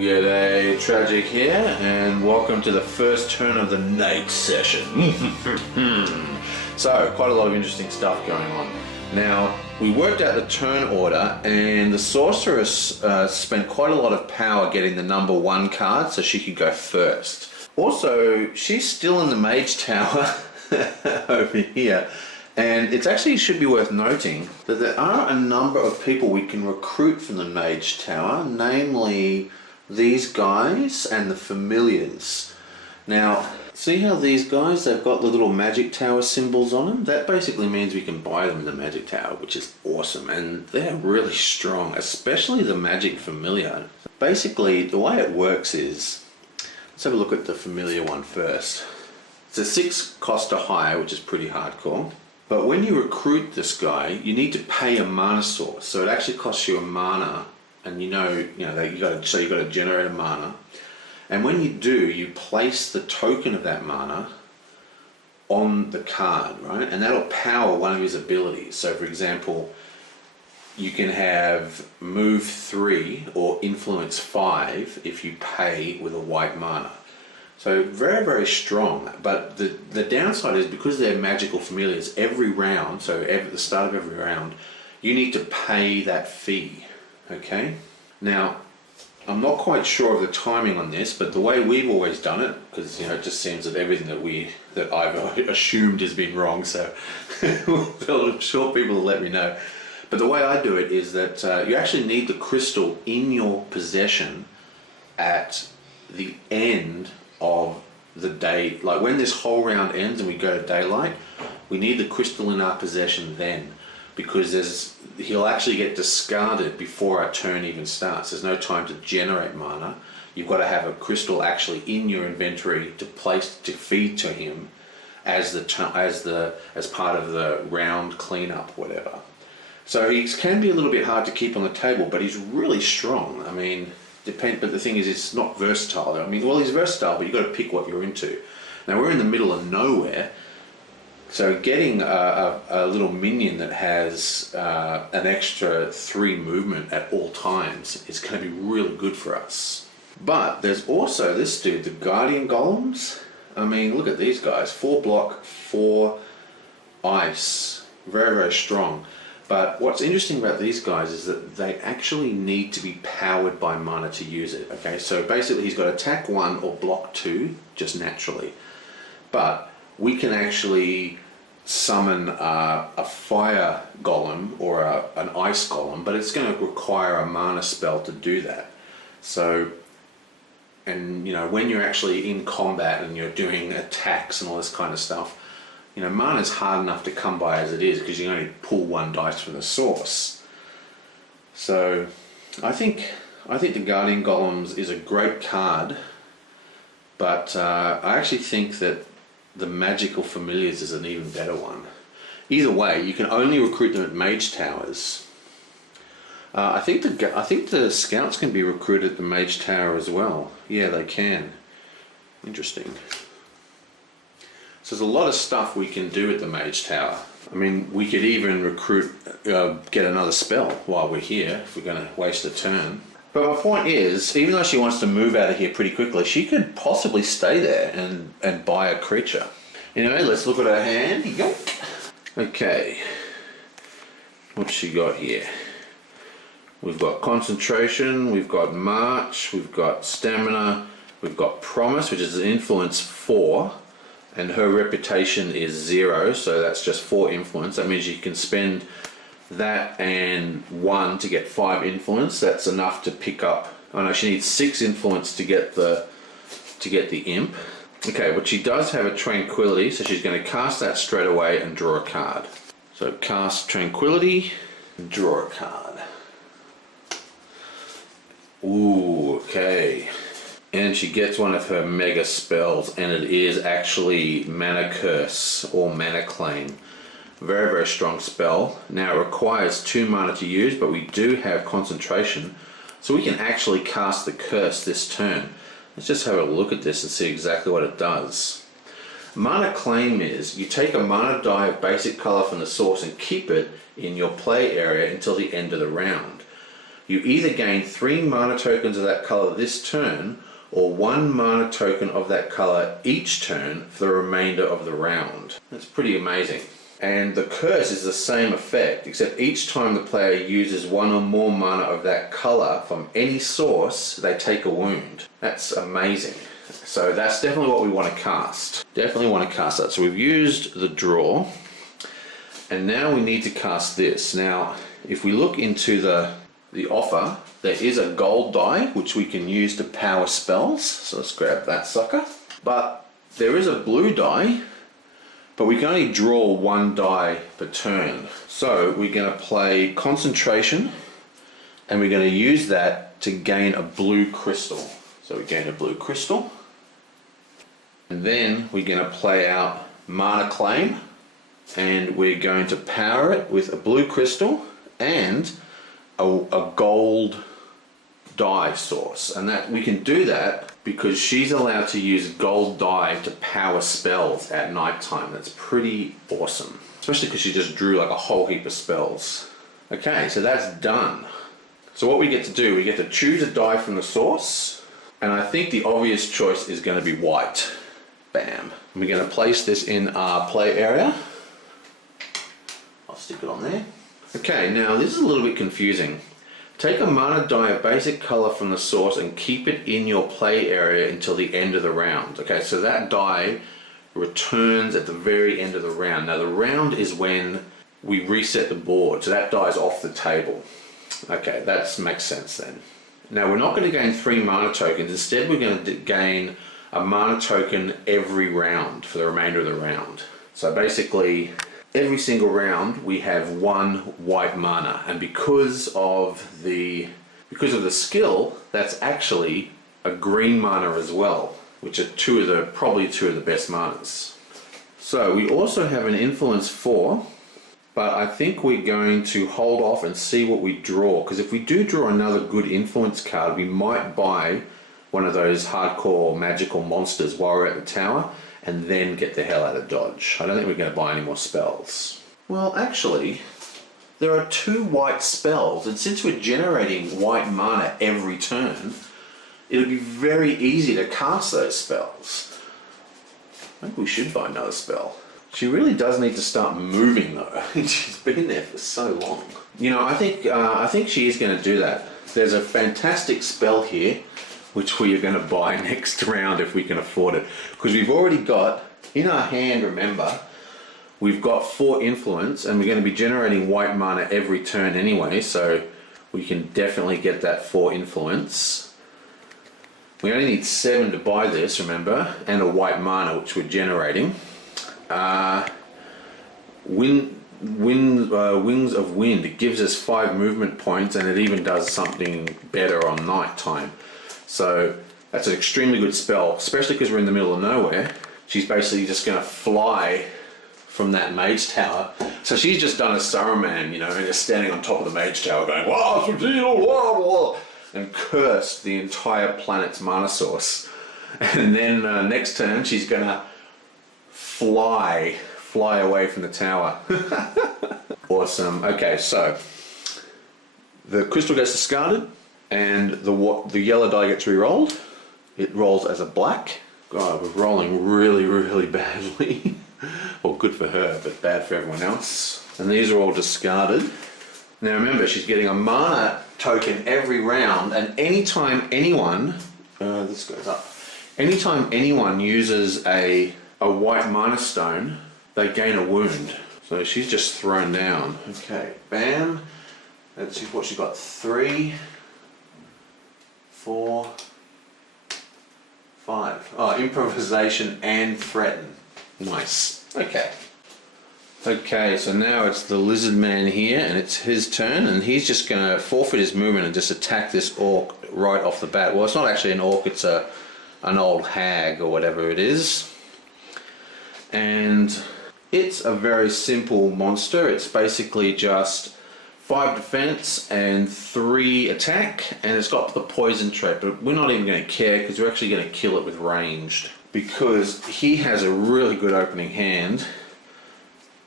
G'day, Tragic here, and welcome to the first turn of the night session. So, quite a lot of interesting stuff going on. Now, we worked out the turn order, and the Sorceress spent quite a lot of power getting the number 1 card so she could go first. Also, she's still in the Mage Tower over here, and it actually should be worth noting that there are a number of people we can recruit from the Mage Tower, namely these guys and the familiars. Now, see how these guys, they've got the little magic tower symbols on them? That basically means we can buy them in the magic tower, which is awesome, and they're really strong, especially the magic familiar. Basically, the way it works is, let's have a look at the familiar one first. It's a 6 cost to hire, which is pretty hardcore. But when you recruit this guy, you need to pay a mana source. So it actually costs you a mana, and you know that you've got to generate a mana. And when you do, you place the token of that mana on the card, right? And that'll power one of his abilities. So for example, you can have move 3 or influence 5 if you pay with a white mana. So very, very strong. But the downside is because they're magical familiars, every round, so at the start of every round, you need to pay that fee, okay? Now, I'm not quite sure of the timing on this, but the way we've always done it, because it just seems that everything that I've assumed has been wrong, so I'm sure people will let me know. But the way I do it is that you actually need the crystal in your possession at the end of the day. Like when this whole round ends and we go to daylight, we need the crystal in our possession then, because he'll actually get discarded before our turn even starts. There's no time to generate mana. You've got to have a crystal actually in your inventory to feed to him as part of the round cleanup, whatever. So he can be a little bit hard to keep on the table, but he's really strong. I mean, but the thing is, it's not versatile. I mean, well, he's versatile, but you've got to pick what you're into. Now we're in the middle of nowhere. So getting a little minion that has an extra 3 movement at all times is going to be really good for us. But there's also this dude, the Guardian Golems. I mean, look at these guys. 4 block, 4 ice. Very, very strong. But what's interesting about these guys is that they actually need to be powered by mana to use it. Okay, so basically he's got attack 1 or block 2, just naturally. But we can actually summon a fire golem or an ice golem, but it's going to require a mana spell to do that. So, and when you're actually in combat and you're doing attacks and all this kind of stuff, mana is hard enough to come by as it is, because you only pull 1 dice from the source. So, I think the Guardian Golems is a great card, but I actually think that the Magical Familiars is an even better one. Either way, you can only recruit them at Mage Towers. I think the Scouts can be recruited at the Mage Tower as well. Yeah, they can. Interesting. So there's a lot of stuff we can do at the Mage Tower. I mean, we could even get another spell while we're here, if we're going to waste a turn. But my point is, even though she wants to move out of here pretty quickly, she could possibly stay there and buy a creature. Let's look at her hand. Yoink. Okay. What's she got here? We've got concentration, we've got march, we've got stamina, we've got promise, which is an influence 4. And her reputation is 0, so that's just 4 influence. That means you can spend that and 1 to get 5 influence. That's enough to pick up. Oh no, she needs 6 influence to get the imp. Okay, but she does have a tranquility, so she's going to cast that straight away and draw a card. So cast tranquility, draw a card. Ooh, okay. And she gets one of her mega spells, and it is actually Mana Curse or Mana Claim. Very, very strong spell. Now it requires 2 mana to use, but we do have concentration, so we can actually cast the curse this turn. Let's just have a look at this and see exactly what it does. Mana Claim is, you take a mana die of basic color from the source and keep it in your play area until the end of the round. you either gain 3 mana tokens of that color this turn, or 1 mana token of that color each turn for the remainder of the round. That's pretty amazing. And the curse is the same effect, except each time the player uses 1 or more mana of that color from any source, they take a wound. That's amazing. So that's definitely what we want to cast. Definitely want to cast that. So we've used the draw, and now we need to cast this. Now, if we look into the offer, there is a gold die which we can use to power spells. So let's grab that sucker. But there is a blue die, but we can only draw 1 die per turn. So we're going to play concentration, and we're going to use that to gain a blue crystal. So we gain a blue crystal, and then we're going to play out mana claim, and we're going to power it with a blue crystal and a gold die source. And that we can do that because she's allowed to use gold die to power spells at night time. That's pretty awesome, especially because she just drew like a whole heap of spells. Okay, so that's done. So what we get to do, we get to choose a die from the source, and I think the obvious choice is going to be white. Bam. We're going to place this in our play area. I'll stick it on there. Okay, now this is a little bit confusing. Take a mana die of basic color from the source and keep it in your play area until the end of the round. Okay, so that die returns at the very end of the round. Now the round is when we reset the board, so that die is off the table. Okay, that makes sense then. Now we're not going to gain 3 mana tokens. Instead, we're going to gain a mana token every round for the remainder of the round. So basically, every single round we have 1 white mana, and because of the skill, that's actually a green mana as well, which are probably two of the best manas. So we also have an influence 4, but I think we're going to hold off and see what we draw, because if we do draw another good influence card, we might buy one of those hardcore magical monsters while we're at the tower, and then get the hell out of Dodge. I don't think we're going to buy any more spells. Well, actually, there are 2 white spells, and since we're generating white mana every turn, it'll be very easy to cast those spells. I think we should buy another spell. She really does need to start moving though. She's been there for so long. You know, I think she is going to do that. There's a fantastic spell here which we are going to buy next round if we can afford it, because we've already got in our hand, remember, we've got 4 influence, and we're going to be generating white mana every turn anyway, so we can definitely get that 4 influence. We only need 7 to buy this, remember, and a white mana which we're generating. Wings of Wind, it gives us 5 movement points, and it even does something better on night time. So that's an extremely good spell, especially because we're in the middle of nowhere. She's basically just going to fly from that mage tower. So she's just done a Saruman, you know, and just standing on top of the mage tower going, wow, and cursed the entire planet's mana source. And then next turn she's going to fly away from the tower. Awesome. Okay, so the crystal gets discarded, and the yellow die gets re-rolled. It rolls as a black. God, we're rolling really, really badly. Well, good for her, but bad for everyone else. And these are all discarded. Now remember, she's getting a mana token every round, and anytime anyone, this goes up. Anytime anyone uses a white mana stone, they gain a wound. So she's just thrown down. Okay, bam. That's what she got. 3, 4, 5. Oh, improvisation and threaten. Nice. Okay. Okay, so now it's the lizard man here, and it's his turn, and he's just going to forfeit his movement and just attack this orc right off the bat. Well, it's not actually an orc, it's an old hag or whatever it is. And it's a very simple monster. It's basically just 5 defense and 3 attack, and it's got the poison trait, but we're not even going to care because we're actually going to kill it with ranged, because he has a really good opening hand,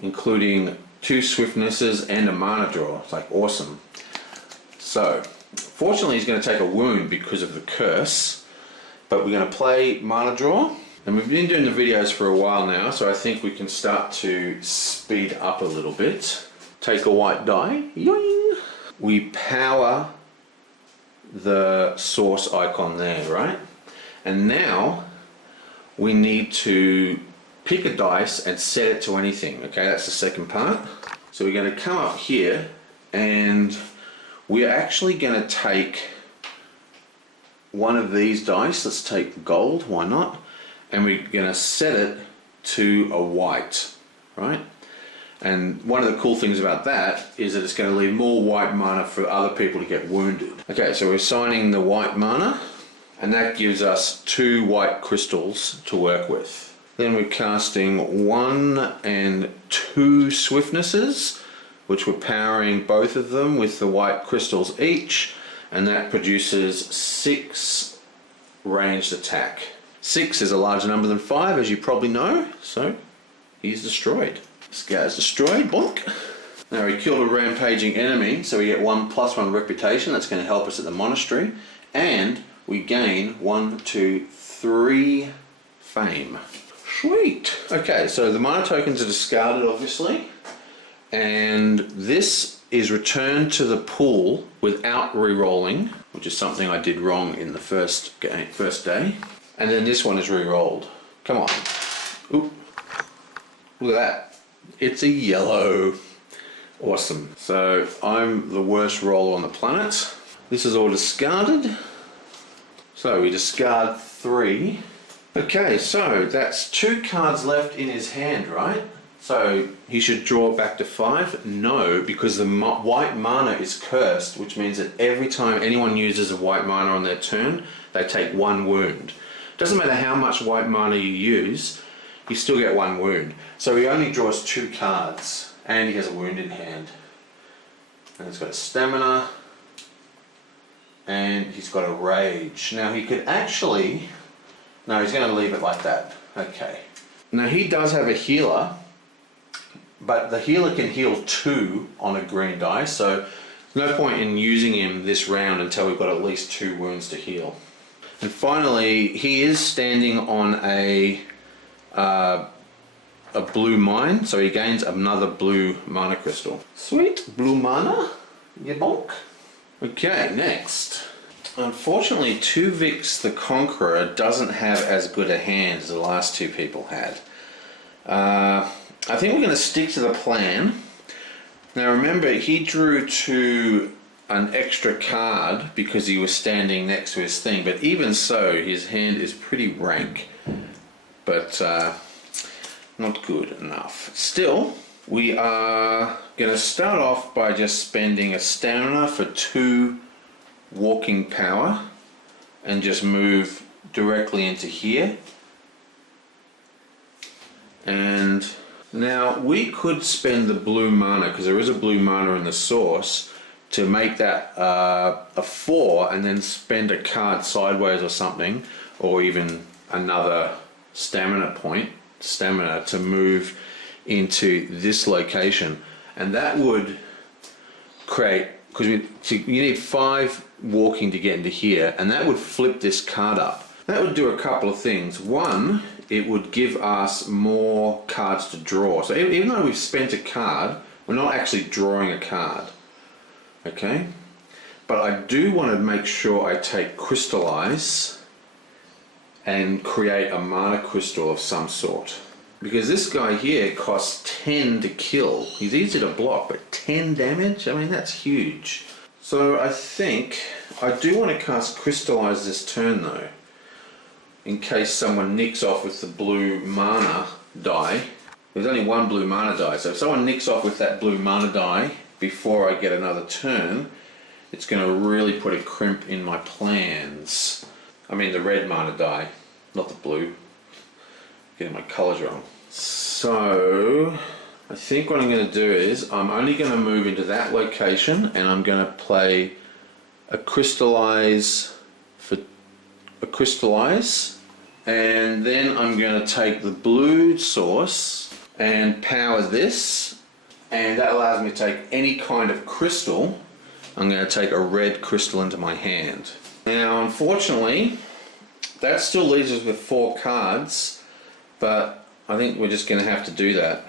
including 2 swiftnesses and a mana draw. It's like awesome. So Fortunately, he's going to take a wound because of the curse, but we're going to play mana draw. And we've been doing the videos for a while now, so I think we can start to speed up a little bit. Take a white die. Yoing! We power the source icon there, right? And now we need to pick a dice and set it to anything. Okay, that's the second part. So we're going to come up here and we're actually going to take one of these dice. Let's take gold, why not? And we're going to set it to a white, right? And one of the cool things about that is that it's going to leave more white mana for other people to get wounded. Okay, so we're assigning the white mana, and that gives us 2 white crystals to work with. Then we're casting 1 and 2 swiftnesses, which we're powering both of them with the white crystals each, and that produces 6 ranged attack. 6 is a larger number than 5, as you probably know, so he's destroyed. This guy's destroyed, bonk. Now we killed a rampaging enemy, so we get 1+1 reputation. That's going to help us at the monastery, and we gain 1, 2, 3 fame. Sweet. Okay, so the mana tokens are discarded, obviously, and this is returned to the pool without re-rolling, which is something I did wrong in the first day. And then this one is re-rolled. Come on. Oop. Look at that. It's a yellow. Awesome. So I'm the worst roller on the planet. This is all discarded. So we discard 3. Okay, so that's 2 cards left in his hand, right? So he should draw back to 5? No, because the white mana is cursed, which means that every time anyone uses a white mana on their turn, they take 1 wound. Doesn't matter how much white mana you use, you still get 1 wound. So he only draws 2 cards, and he has a wound in hand. And he's got a stamina, and he's got a rage. Now he could actually... No, he's going to leave it like that. Okay. Now he does have a healer, but the healer can heal 2 on a green die, so there's no point in using him this round until we've got at least 2 wounds to heal. And finally, he is standing on a blue mine, so he gains another blue mana crystal. Sweet, blue mana, ya bonk. Okay, next. Unfortunately, 2Vix the Conqueror doesn't have as good a hand as the last 2 people had. I think we're going to stick to the plan. Now remember, he drew an extra card because he was standing next to his thing, but even so, his hand is pretty rank, but not good enough. Still, we are going to start off by just spending a stamina for 2 walking power and just move directly into here. And now we could spend the blue mana, because there is a blue mana in the source, to make that a 4 and then spend a card sideways or something, or even another stamina to move into this location. And that would create, because you need 5 walking to get into here, and that would flip this card up. That would do a couple of things. One, it would give us more cards to draw. So even though we've spent a card, we're not actually drawing a card. Okay? But I do want to make sure I take Crystallize and create a mana crystal of some sort. Because this guy here costs 10 to kill. He's easy to block, but 10 damage? I mean, that's huge. So I think I do want to cast Crystallize this turn though, in case someone nicks off with the blue mana die. There's only 1 blue mana die, so if someone nicks off with that blue mana die before I get another turn, it's going to really put a crimp in my plans. I mean the red mana die, not the blue. Getting my colours wrong. So I think what I'm going to do is I'm only going to move into that location, and I'm going to play a Crystallize for a Crystallize, and then I'm going to take the blue source and power this, and that allows me to take any kind of crystal I'm going to take a red crystal into my hand. Now, unfortunately, that still leaves us with 4 cards, but I think we're just going to have to do that.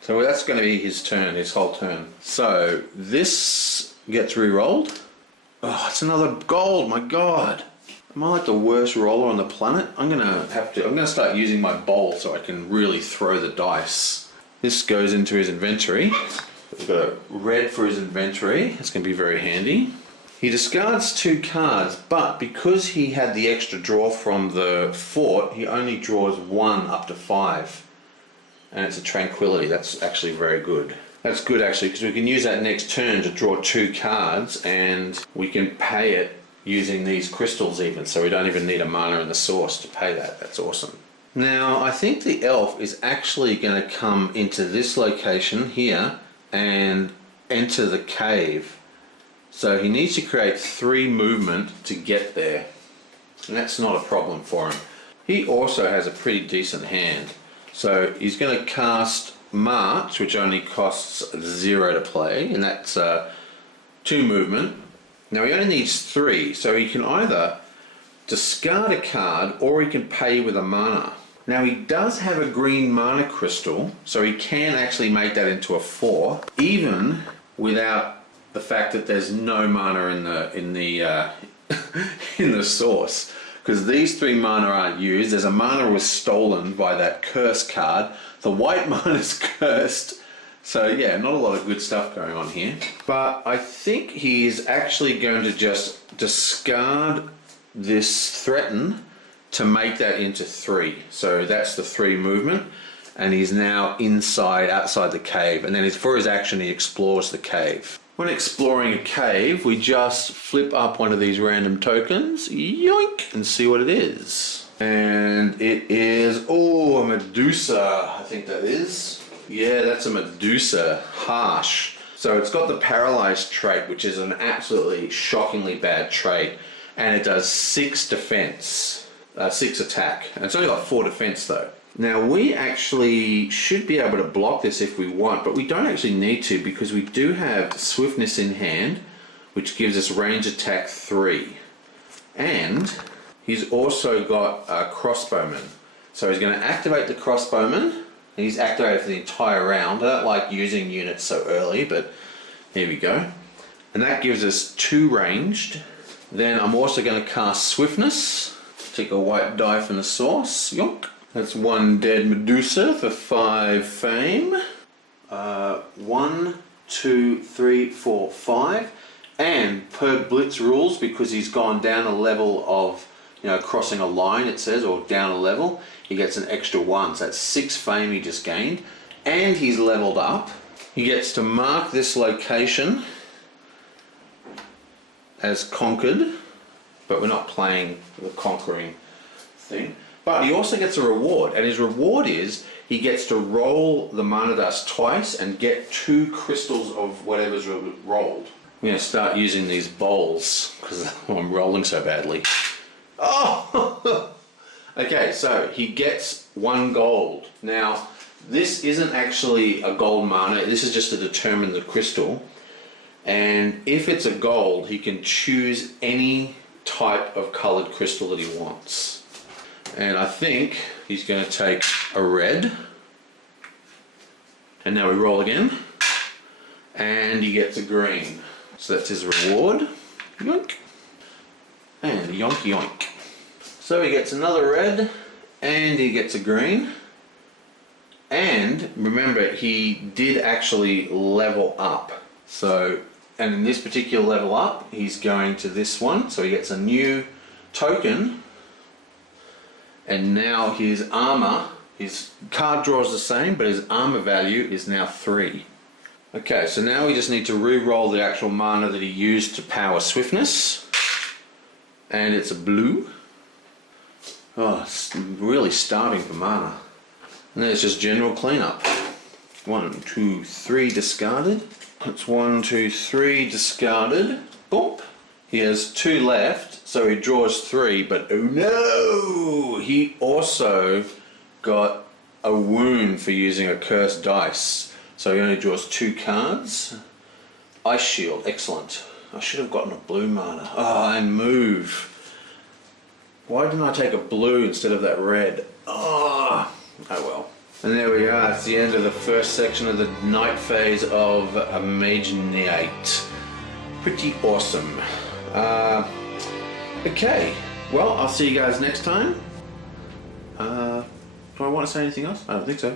So that's going to be his turn, his whole turn. So this gets re-rolled. Oh, it's another gold, my god. Am I like the worst roller on the planet? I'm going to start using my bowl so I can really throw the dice. This goes into his inventory. We've got a red for his inventory. It's going to be very handy. He discards 2 cards, but because he had the extra draw from the fort, he only draws 1 up to 5. And it's a tranquility. That's actually very good. That's good actually, because we can use that next turn to draw 2 cards, and we can pay it using these crystals even, so we don't even need a mana in the source to pay that. That's awesome. Now, I think the elf is actually going to come into this location here and enter the cave. So he needs to create 3 movement to get there. And that's not a problem for him. He also has a pretty decent hand. So he's going to cast March, which only costs 0 to play, and that's 2 movement. Now he only needs 3, so he can either discard a card or he can pay with a mana. Now he does have a green mana crystal, so he can actually make that into a 4, even without the fact that there's no mana in the source, because these 3 mana aren't used. There's a mana was stolen by that curse card. The white mana is cursed. So yeah, not a lot of good stuff going on here. But I think he is actually going to just discard this threaten to make that into 3. So that's the 3 movement, and he's now outside the cave. And then for his action, he explores the cave. When exploring a cave, we just flip up one of these random tokens, yoink, and see what it is. And it is, a Medusa, I think that is. Yeah, that's a Medusa, harsh. So it's got the paralyzed trait, which is an absolutely shockingly bad trait. And it does 6 defense, 6 attack. And it's only got 4 defense though. Now we actually should be able to block this if we want, but we don't actually need to, because we do have swiftness in hand, which gives us range attack 3. And he's also got a crossbowman. So he's going to activate the crossbowman, and he's activated for the entire round. I don't like using units so early, but here we go. And that gives us 2 ranged. Then I'm also going to cast swiftness. Take a white die from the source. Yonk. That's 1 dead Medusa for 5 fame. 1, 2, 3, 4, 5. And per Blitz rules, because he's gone down a level of, crossing a line, it says, or down a level, he gets an extra 1. So that's 6 fame he just gained. And he's leveled up. He gets to mark this location as conquered, but we're not playing the conquering thing. But he also gets a reward, and his reward is he gets to roll the mana dust twice and get 2 crystals of whatever's rolled. I'm going to start using these bowls because I'm rolling so badly. Oh! Okay, so he gets 1 gold. Now, this isn't actually a gold mana, this is just to determine the crystal. And if it's a gold, he can choose any type of colored crystal that he wants. And I think he's going to take a red. And now we roll again. And he gets a green. So that's his reward. Yoink. And yoink yoink. So he gets another red. And he gets a green. And remember, he did actually level up. So, and in this particular level up, he's going to this one. So he gets a new token. And now his armor, his card draw is the same, but his armor value is now 3. Okay, so now we just need to re-roll the actual mana that he used to power swiftness. And it's a blue. Oh, it's really starving for mana. And then it's just general cleanup. 1, 2, 3 discarded. That's 1, 2, 3 discarded. Boop. He has 2 left, so he draws 3, but oh no! He also got a wound for using a cursed dice. So he only draws 2 cards. Ice Shield, excellent. I should have gotten a blue mana. Oh, and move. Why didn't I take a blue instead of that red? Oh well. And there we are. It's the end of the first section of the night phase of a Mage Night. Pretty awesome. Okay. Well, I'll see you guys next time. Do I want to say anything else? I don't think so.